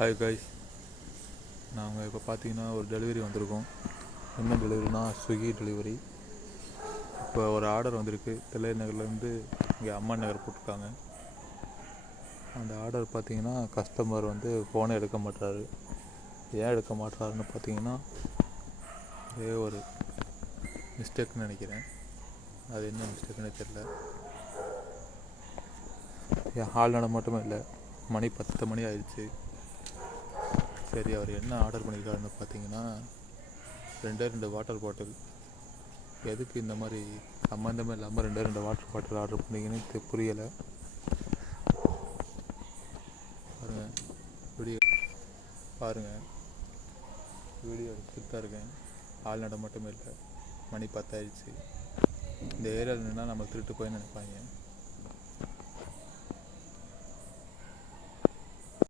Hi guys, நாங்கள் இப்போ பார்த்தீங்கன்னா ஒரு டெலிவரி வந்திருக்கோம். என்ன டெலிவரினா ஸ்விக்கி டெலிவரி. இப்போ ஒரு ஆர்டர் வந்திருக்கு. தில்லை நகர்லேருந்து இங்கே அம்மன் நகர் போட்டிருக்காங்க. அந்த ஆர்டர் பார்த்தீங்கன்னா கஸ்டமர் ஃபோனை எடுக்க மாட்டாரு. ஏன் எடுக்க மாட்டாருன்னு பார்த்தீங்கன்னா ஒரே ஒரு மிஸ்டேக்னு நினைக்கிறேன். அது என்ன மிஸ்டேக்குன்னு தெரியல. என் ஹால் நட மட்டுமே இல்லை, மணி 10 மணி ஆயிடுச்சு. சரி, அவர் என்ன ஆர்டர் பண்ணியிருக்காருன்னு பார்த்தீங்கன்னா 2 வாட்டர் பாட்டில். எதுக்கு இந்த மாதிரி சம்மந்தமே இல்லாமல் 2 வாட்டர் பாட்டில் ஆர்டர் பண்ணிங்கன்னு புரியலை. பாருங்கள், வீடியோ எடுத்துட்டு தான் இருக்கேன். ஆள் நட மட்டுமே இல்லை, மணி 10 ஆயிடுச்சு. இந்த ஏரியாவில் நின்னா நம்ம திருட்டு போய் நினைப்பாங்க.